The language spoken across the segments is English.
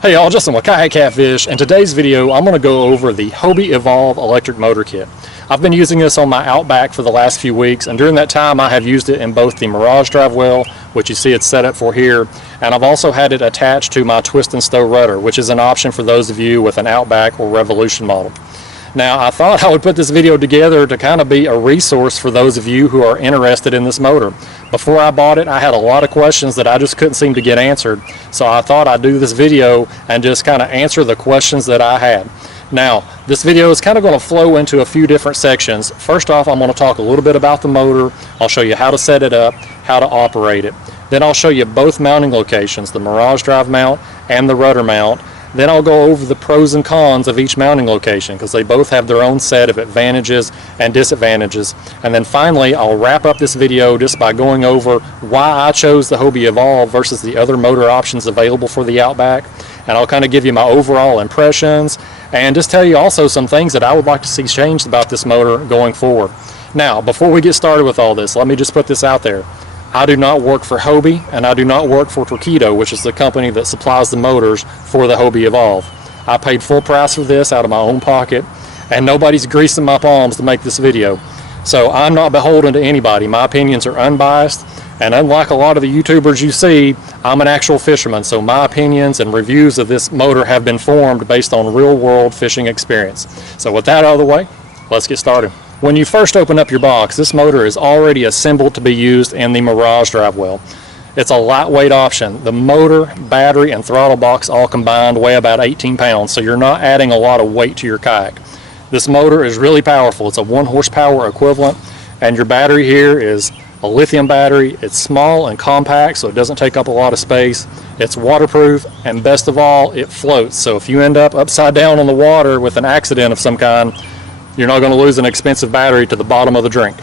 Hey y'all, Justin with Kayak Catfish, and today's video I'm going to go over the Hobie Evolve electric motor kit. I've been using this on my Outback for the last few weeks, and during that time I have used it in both the Mirage drive well, which you see it's set up for here, and I've also had it attached to my twist and stow rudder, which is an option for those of you with an Outback or Revolution model. Now, I thought I would put this video together to kind of be a resource for those of you who are interested in this motor. Before I bought it, I had a lot of questions that I just couldn't seem to get answered, so I thought I'd do this video and just kind of answer the questions that I had. Now, this video is kind of going to flow into a few different sections. First off, I'm going to talk a little bit about the motor. I'll show you how to set it up, how to operate it. Then I'll show you both mounting locations, the Mirage drive mount and the rudder mount. Then I'll go over the pros and cons of each mounting location because they both have their own set of advantages and disadvantages. And then finally, I'll wrap up this video just by going over why I chose the Hobie Evolve versus the other motor options available for the Outback. And I'll kind of give you my overall impressions and just tell you also some things that I would like to see changed about this motor going forward. Now, before we get started with all this, let me just put this out there. I do not work for Hobie, and I do not work for Torqeedo, which is the company that supplies the motors for the Hobie Evolve. I paid full price for this out of my own pocket, and nobody's greasing my palms to make this video. So I'm not beholden to anybody. My opinions are unbiased, and unlike a lot of the YouTubers you see, I'm an actual fisherman, so my opinions and reviews of this motor have been formed based on real-world fishing experience. So with that out of the way, let's get started. When you first open up your box, this motor is already assembled to be used in the Mirage drive well. It's a lightweight option. The motor, battery, and throttle box all combined weigh about 18 pounds, so you're not adding a lot of weight to your kayak. This motor is really powerful. It's a 1 horsepower equivalent, and your battery here is a lithium battery. It's small and compact, so it doesn't take up a lot of space. It's waterproof, and best of all, it floats. So if you end up upside down on the water with an accident of some kind, you're not going to lose an expensive battery to the bottom of the drink.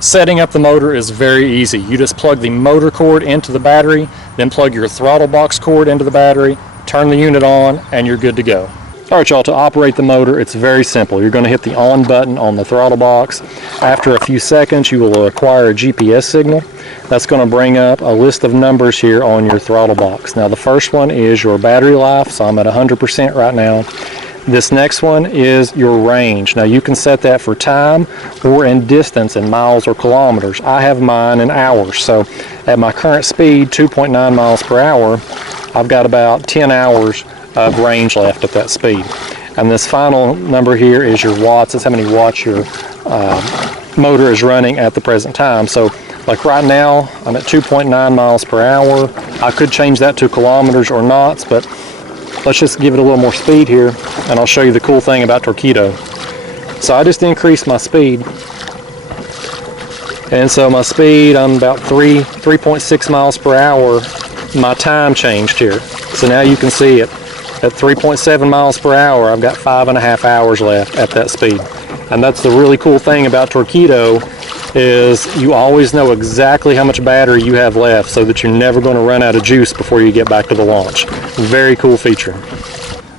Setting up the motor is very easy. You just plug the motor cord into the battery, then plug your throttle box cord into the battery, turn the unit on, and you're good to go. Alright y'all, to operate the motor, it's very simple. You're going to hit the on button on the throttle box. After a few seconds, you will acquire a GPS signal. That's going to bring up a list of numbers here on your throttle box. Now the first one is your battery life, so I'm at 100% right now. This next one is your range. Now you can set that for time or in distance in miles or kilometers. I have mine in hours. So at my current speed, 2.9 miles per hour, I've got about 10 hours of range left at that speed. And this final number here is your watts. That's how many watts your motor is running at the present time. So like right now, I'm at 2.9 miles per hour. I could change that to kilometers or knots, but let's just give it a little more speed here, and I'll show you the cool thing about Torqeedo. So I just increased my speed, and so my speed, I'm about 3.6 miles per hour. My time changed here. So now you can see it at 3.7 miles per hour. I've got 5.5 hours left at that speed. And that's the really cool thing about Torqeedo, is you always know exactly how much battery you have left so that you're never going to run out of juice before you get back to the launch. Very cool feature.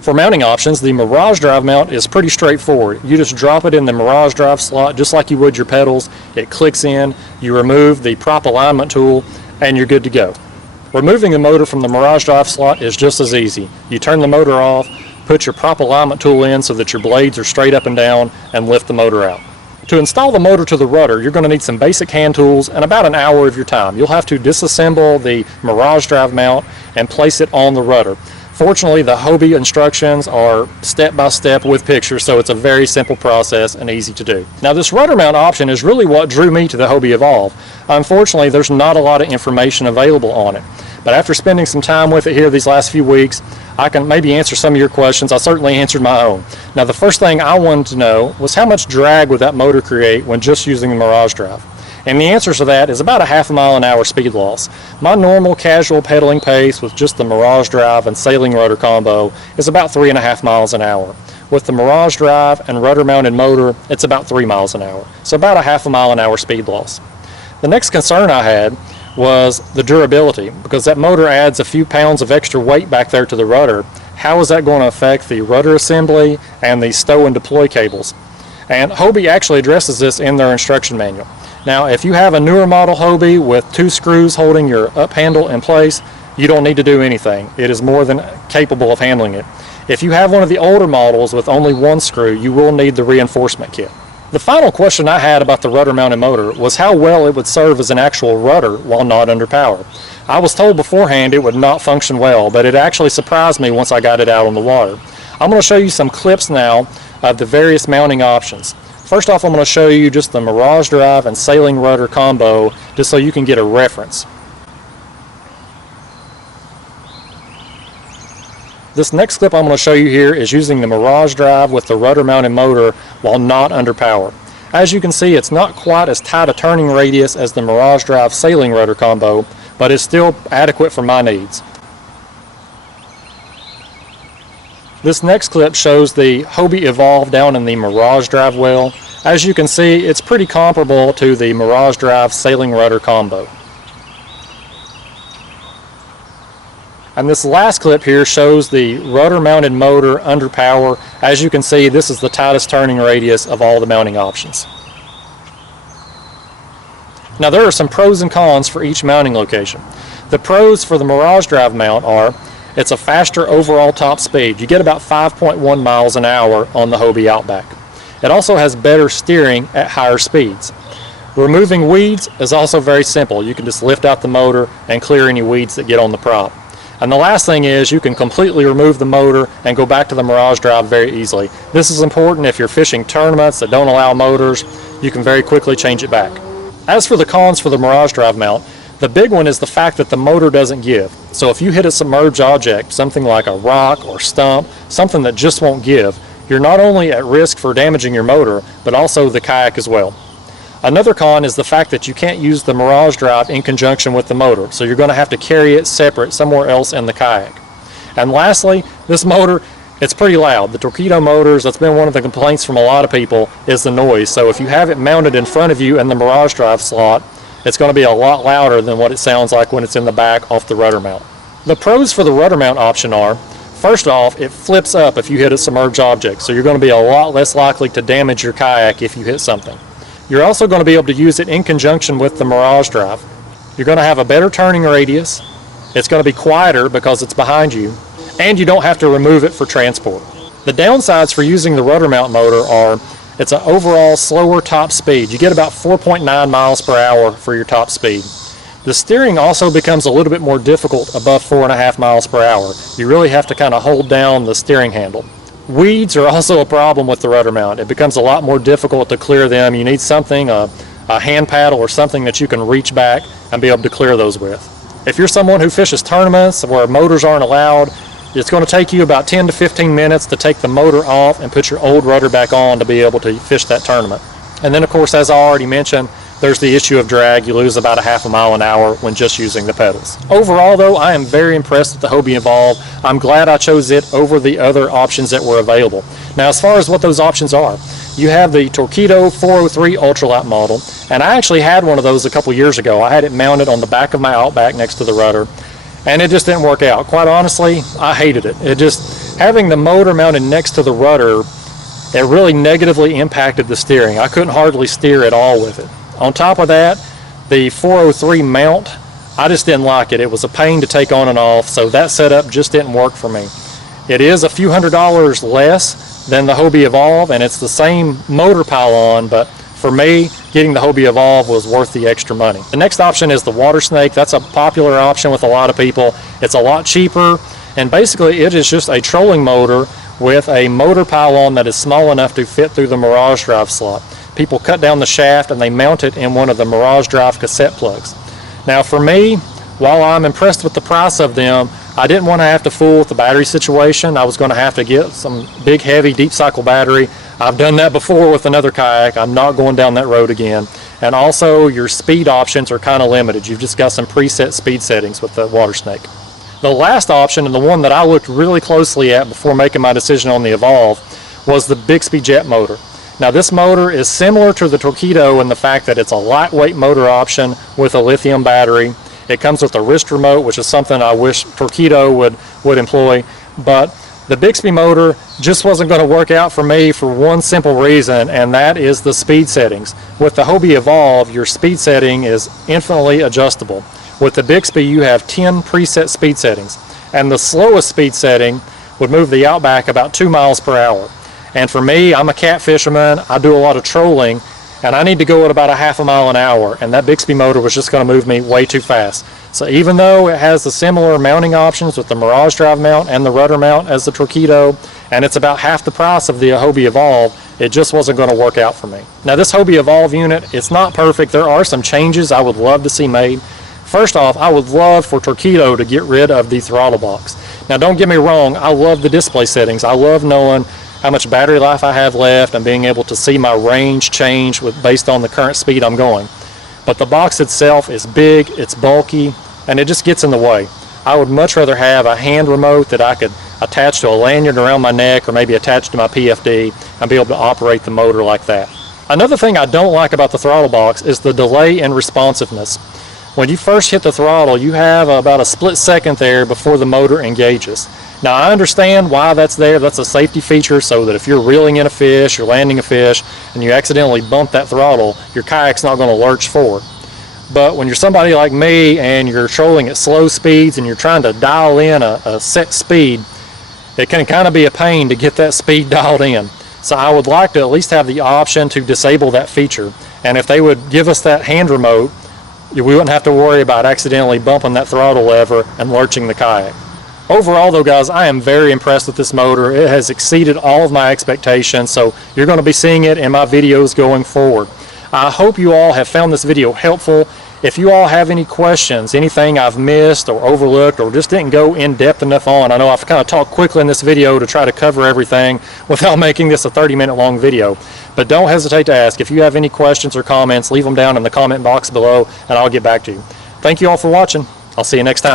For mounting options, the Mirage drive mount is pretty straightforward. You just drop it in the Mirage drive slot just like you would your pedals. It clicks in, you remove the prop alignment tool, and you're good to go. Removing the motor from the Mirage drive slot is just as easy. You turn the motor off, put your prop alignment tool in so that your blades are straight up and down, and lift the motor out. To install the motor to the rudder, you're going to need some basic hand tools and about an hour of your time. You'll have to disassemble the Mirage drive mount and place it on the rudder. Fortunately, the Hobie instructions are step-by-step with pictures, so it's a very simple process and easy to do. Now, this rudder mount option is really what drew me to the Hobie Evolve. Unfortunately, there's not a lot of information available on it. But after spending some time with it here these last few weeks, I can maybe answer some of your questions. I certainly answered my own. Now, the first thing I wanted to know was how much drag would that motor create when just using the Mirage drive? And the answer to that is about a half a mile an hour speed loss. My normal casual pedaling pace with just the Mirage drive and sailing rudder combo is about 3.5 miles an hour. With the Mirage drive and rudder mounted motor, it's about 3 miles an hour. So about a half a mile an hour speed loss. The next concern I had was the durability, because that motor adds a few pounds of extra weight back there to the rudder. How is that going to affect the rudder assembly and the stow and deploy cables? And Hobie actually addresses this in their instruction manual. Now, if you have a newer model Hobie with 2 screws holding your up handle in place, you don't need to do anything. It is more than capable of handling it. If you have one of the older models with only one screw, you will need the reinforcement kit. The final question I had about the rudder mounted motor was how well it would serve as an actual rudder while not under power. I was told beforehand it would not function well, but it actually surprised me once I got it out on the water. I'm going to show you some clips now of the various mounting options. First off, I'm going to show you just the Mirage Drive and sailing rudder combo, just so you can get a reference. This next clip I'm going to show you here is using the Mirage Drive with the rudder mounted motor while not under power. As you can see, it's not quite as tight a turning radius as the Mirage Drive sailing rudder combo, but it's still adequate for my needs. This next clip shows the Hobie Evolve down in the Mirage Drive well. As you can see, it's pretty comparable to the Mirage Drive sailing rudder combo. And this last clip here shows the rudder mounted motor under power. As you can see, this is the tightest turning radius of all the mounting options. Now there are some pros and cons for each mounting location. The pros for the Mirage Drive mount are, it's a faster overall top speed. You get about 5.1 miles an hour on the Hobie Outback. It also has better steering at higher speeds. Removing weeds is also very simple. You can just lift out the motor and clear any weeds that get on the prop. And the last thing is you can completely remove the motor and go back to the Mirage Drive very easily. This is important if you're fishing tournaments that don't allow motors. You can very quickly change it back. As for the cons for the Mirage Drive mount, the big one is the fact that the motor doesn't give. So if you hit a submerged object, something like a rock or stump, something that just won't give, you're not only at risk for damaging your motor, but also the kayak as well. Another con is the fact that you can't use the Mirage Drive in conjunction with the motor, so you're going to have to carry it separate somewhere else in the kayak. And lastly, this motor, it's pretty loud. The Torqeedo motors, that's been one of the complaints from a lot of people, is the noise. So if you have it mounted in front of you in the Mirage Drive slot, it's going to be a lot louder than what it sounds like when it's in the back off the rudder mount. The pros for the rudder mount option are, first off, it flips up if you hit a submerged object, so you're going to be a lot less likely to damage your kayak if you hit something. You're also going to be able to use it in conjunction with the Mirage Drive. You're going to have a better turning radius, it's going to be quieter because it's behind you, and you don't have to remove it for transport. The downsides for using the rudder mount motor are, it's an overall slower top speed. You get about 4.9 miles per hour for your top speed. The steering also becomes a little bit more difficult above 4.5 miles per hour. You really have to kind of hold down the steering handle. Weeds are also a problem with the rudder mount. It becomes a lot more difficult to clear them. You need something, a hand paddle or something that you can reach back and be able to clear those with. If you're someone who fishes tournaments where motors aren't allowed, it's going to take you about 10 to 15 minutes to take the motor off and put your old rudder back on to be able to fish that tournament. And then of course, as I already mentioned, there's the issue of drag. You lose about a half a mile an hour when just using the pedals. Overall though, I am very impressed with the Hobie Evolve. I'm glad I chose it over the other options that were available. Now as far as what those options are, you have the Torqeedo 403 ultralight model, and I actually had one of those a couple years ago. I had it mounted on the back of my Outback next to the rudder, and it just didn't work out. Quite honestly, I hated it. Having the motor mounted next to the rudder, it really negatively impacted the steering. I couldn't hardly steer at all with it. On top of that, the 403 mount, I just didn't like it. It was a pain to take on and off, so that setup just didn't work for me. It is a few $100s less than the Hobie Evolve, and it's the same motor pylon, but for me, getting the Hobie Evolve was worth the extra money. The next option is the water snake. That's a popular option with a lot of people. It's a lot cheaper, and basically it is just a trolling motor with a motor pylon that is small enough to fit through the Mirage Drive slot. People cut down the shaft and they mount it in one of the Mirage Drive cassette plugs. Now for me, while I'm impressed with the price of them, I didn't want to have to fool with the battery situation. I was going to have to get some big heavy deep cycle battery. I've done that before with another kayak. I'm not going down that road again. And also your speed options are kind of limited. You've just got some preset speed settings with the water snake. The last option, and the one that I looked really closely at before making my decision on the Evolve, was the Bixpy Jet motor. Now this motor is similar to the Torqeedo in the fact that it's a lightweight motor option with a lithium battery. It comes with a wrist remote, which is something I wish Torqeedo would employ, but the Bixpy motor just wasn't going to work out for me for one simple reason, and that is the speed settings. With the Hobie Evolve, your speed setting is infinitely adjustable. With the Bixpy, you have 10 preset speed settings, and the slowest speed setting would move the Outback about 2 miles per hour. And for me, I'm a cat fisherman, I do a lot of trolling, and I need to go at about a half a mile an hour, and that Bixpy motor was just going to move me way too fast. So even though it has the similar mounting options with the Mirage drive mount and the rudder mount as the Torqeedo, and it's about half the price of the Hobie Evolve, it just wasn't going to work out for me. Now this Hobie Evolve unit, it's not perfect. There are some changes I would love to see made. First off, I would love for Torqeedo to get rid of the throttle box. Now don't get me wrong, I love the display settings. I love knowing how much battery life I have left and being able to see my range change based on the current speed I'm going. But the box itself is big, it's bulky, and it just gets in the way. I would much rather have a hand remote that I could attach to a lanyard around my neck or maybe attach to my PFD and be able to operate the motor like that. Another thing I don't like about the throttle box is the delay in responsiveness. When you first hit the throttle, you have about a split second there before the motor engages. Now I understand why that's there. That's a safety feature so that if you're reeling in a fish, you're landing a fish, and you accidentally bump that throttle, your kayak's not going to lurch forward. But when you're somebody like me and you're trolling at slow speeds and you're trying to dial in a set speed, it can kind of be a pain to get that speed dialed in. So I would like to at least have the option to disable that feature. And if they would give us that hand remote, we wouldn't have to worry about accidentally bumping that throttle lever and lurching the kayak. Overall though guys, I am very impressed with this motor. It has exceeded all of my expectations, so you're going to be seeing it in my videos going forward. I hope you all have found this video helpful. If you all have any questions, anything I've missed or overlooked or just didn't go in depth enough on, I know I've kind of talked quickly in this video to try to cover everything without making this a 30-minute long video. But don't hesitate to ask. If you have any questions or comments, leave them down in the comment box below and I'll get back to you. Thank you all for watching. I'll see you next time.